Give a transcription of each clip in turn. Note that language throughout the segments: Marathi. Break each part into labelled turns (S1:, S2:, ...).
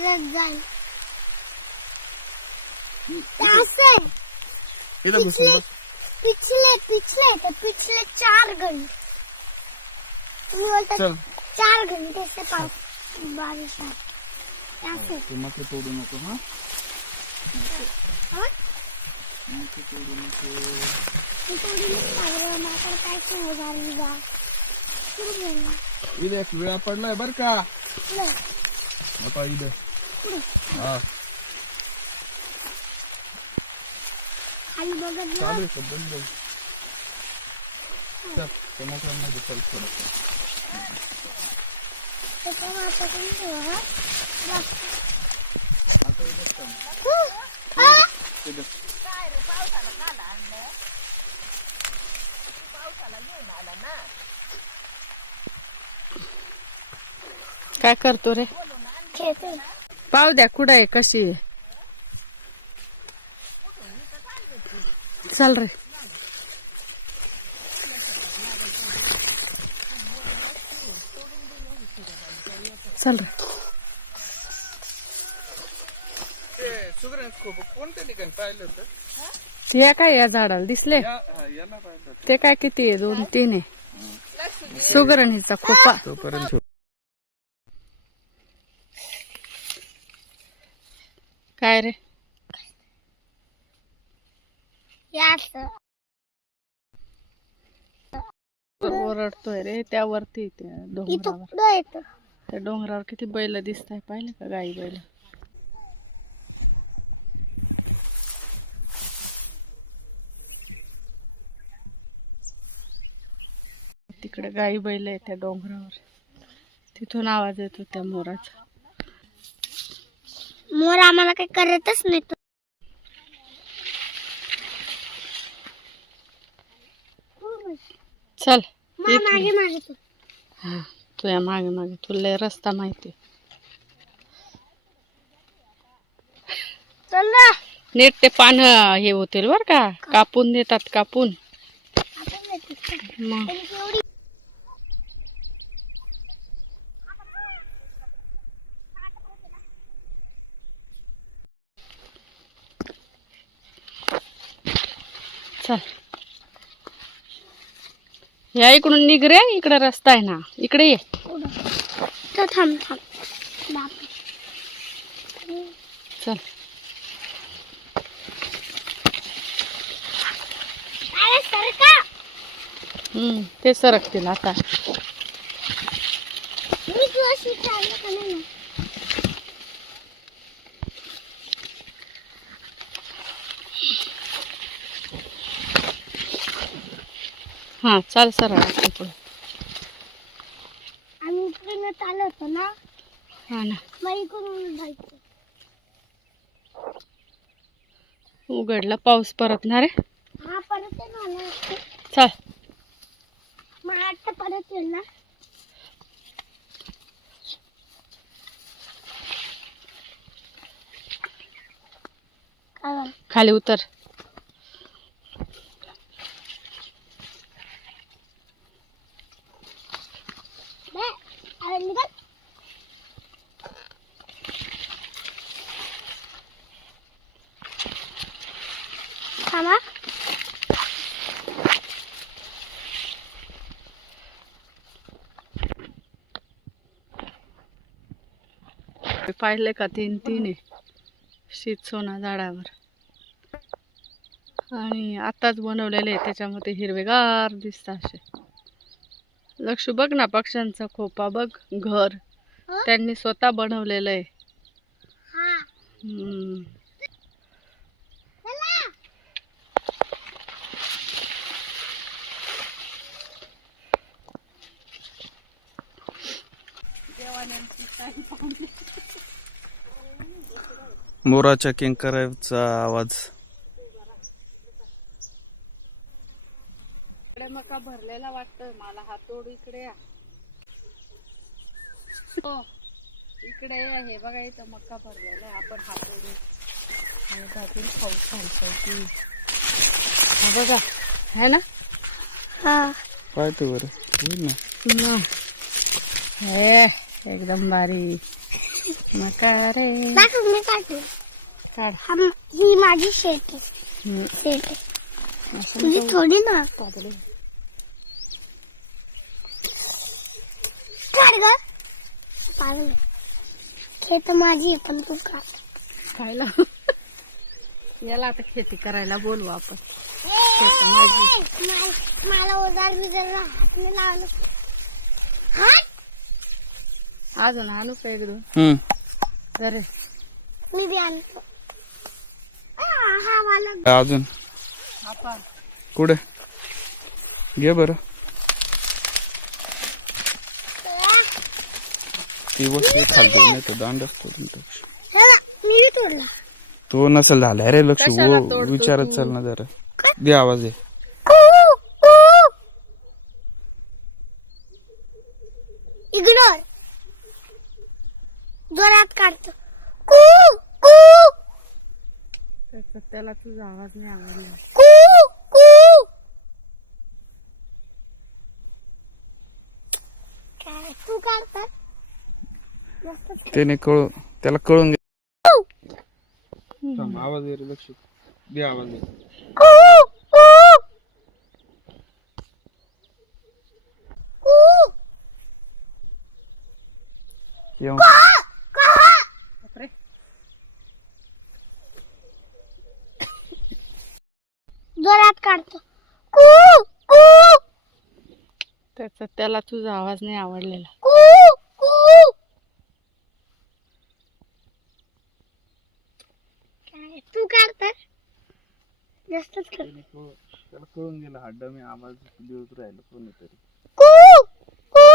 S1: जाईल असं आहे.
S2: इथं
S1: पिछले पिछले ते पिछले चार घंटे. तुम्ही बोलता
S2: चल.
S1: चार घंटे से पास बारिश आहे. असं.
S2: तू तोडू नको हा?
S1: हा?
S2: मग तोडू नको.
S1: मी थोडी सांगलं माझ्याकडे काय समजणार जा सुरू झालं.
S2: इथे एक वेळा पडलाय बर का.
S1: पुढे.
S2: आता इथे. हा
S1: खाली बघत जा
S2: चालू आहे का बंद आहे? चल त्या मोकळ्यामध्ये चल थोडं
S1: त्याच्या मापासून ठेवा, हा? बघ.
S2: आता इथेच थांब.
S1: हु, आ,
S2: इथे.
S3: काय करतो रे
S1: खेळते.
S3: पाव द्या कुठं आहे कशी आहे. चल रे. चल रे.
S2: कोणत्या ठिकाणी पाहिलं होतं?
S3: ते काय या झाडाला दिसले. ते काय किती आहे? दोन तीन आहे. सुगरणीचा खोपा.
S2: तोपर्यंत
S3: काय रे. ओरडतोय रे त्यावरती त्या डोंगरावर. त्या डोंगरावर किती बैल दिसत आहे पाहिलं का गाई बैल? तिकडे गाई बैल आहे त्या डोंगरावर. तिथून आवाज येतो त्या मोराचा.
S1: मोर आम्हाला काही करतच नाही तो.
S3: चल
S1: मा- मागे मागे तू.
S3: हा तुझ्या मागे मागे. तुला लय रस्ता माहिती
S1: चल ना.
S3: नीट ते पान हे होतील बर का. कापून देतात कापून.
S1: आपण येतो. चल.
S3: मग
S1: एवढी
S3: चल. या इकडून निघ रे इकडे रस्ता आहे ना. इकडे ये.
S1: थांब थांब.
S3: चल. हम्म ते सरकतील आता
S1: मी तू अशी चाललं का नाही ना?
S3: हा चाल सरळ आता पुढे.
S1: आम्ही इकडनं चालत होतो ना?
S3: हा ना.
S1: मग इकडून जायचं.
S3: उघडला पाऊस परत ना रे.
S1: हा परत आहे वाटतं.
S3: चल.
S1: परत येईल ना?
S3: खाली उतर
S1: बे, अरे निघाल. थांबा
S3: पाहिले का तीन तीन आहे? शीत सोना झाडावर. आणि आताच बनवलेले त्याच्यामध्ये हिरवेगार दिसतात असे. लक्ष बघ ना पक्ष्यांचा खोपा बघ घर? त्यांनी स्वतः बनवलेलं आहे.
S2: मोराच्या किंकराचा आवाज.
S3: इकडे मका भरलेला वाटतोय मला. हा तोड इकडे या. हो इकडे या. हे बघा इथं मका भरलेला आहे. आपण हा तोडू आणि घातून खाऊ हा बघा है ना?
S1: हा.
S2: पाहतो बरं. ना.
S3: हे. एकदम भारी. मका रे?
S1: दाखव मी काढतो
S3: काढ
S1: हा ही माझी शेट आहे.
S3: हम्म.
S1: शेट आहे.
S3: असं
S1: तुझी
S3: नको.
S1: थोडी ना.
S3: पातळी.
S1: काढ ग? पागल खेत माझी आहे पण तू काढ
S3: खायला. याला आता खेती करायला बोलू आपण.
S1: मला ओजार बिजार हात नाही लावलं. हात
S3: अजून आणू का एक दोन
S2: हम्म.
S3: जरे.
S1: मी बी आणतो आ, हा मला.
S2: अजून?
S3: आपण
S2: कुठे? घे बरं. ती वस्तू खालतो नाही तर दांड असतो तुमच्यापेक्षा
S1: बघ, मी बी तोडला.
S2: तो नसेल झालाय रे लक्ष
S3: कशाला
S2: वो
S3: तोडतो
S2: विचारत? चाल ना जरा. दे आवाज दे
S1: इग्नोर जोरात काढतो कू कू
S3: त्याचा त्याला तुझा आवाज नाही आवडला.
S1: कू कू. काय तू काढतात
S2: त्याने कळू त्याला कळून थांब, आवाज दे रे लक्ष दे. आवाज दे
S1: कू कू. कू.
S2: येऊन
S1: कहा
S3: बापरे
S1: जोरात काढतो. कू कू.
S3: त्याचा त्याला तुझा आवाज नाही आवडलेला.
S1: कू कू. काय तू काढतात जास्तच कर.
S2: त्याला कळून गेला हड्ड मी आवाज देत राहिलो कोणीतरी.
S1: कू कू.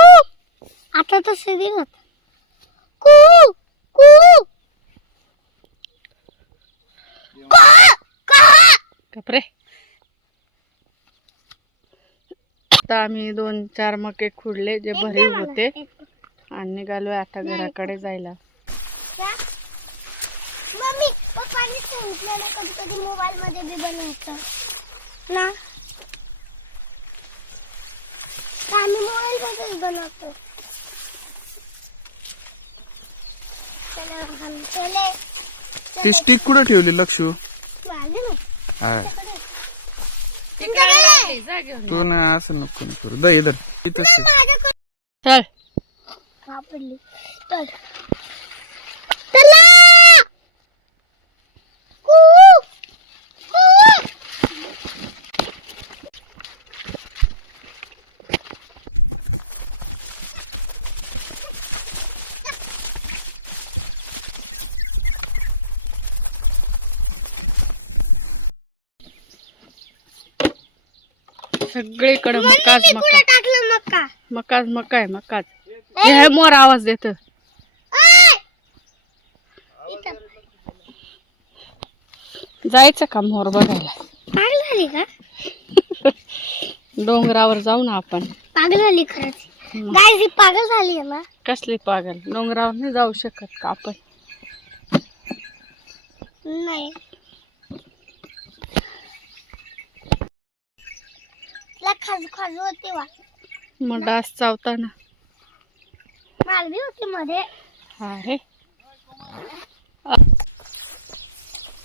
S1: आता तर सगळी होत. कू कू. कहा कहा
S3: कपरे आता आम्ही दोन चार मके खुडले जे भरीव होते. आणि निघालोय आता घराकडे जायला.
S1: मोबाईल मध्ये बी बनवायचं. ना? तर आम्ही मोबाईल मध्येच बनवतो. चला हम चले
S2: ती स्टिक कुठे ठेवली लक्ष
S1: आले ना
S2: हाय
S1: तुमच्याकडे
S3: जा घेऊन
S2: तू ना असं नको नको करू द इधर इथंच आहे.
S1: माझ्याकडे
S3: चल.
S1: सापडली तर चला कू कू
S3: सगळीकडे मकाच मका.
S1: टाकलं
S3: मकाच मका आहे मकाच. हे मोर आवाज देत. जायचं का मोर बघायला?
S1: पागल झाली का?
S3: डोंगरावर जाऊ ना आपण.
S1: पागल झाली खरंच. गाय ही पागल झाली आहे ना.
S3: कसली पागल? डोंगरावर नाही जाऊ शकत का आपण?
S1: नाही. खाजू होते वा
S3: मग डास चावताना.
S1: मालवी होती मध्ये.
S3: हा रे.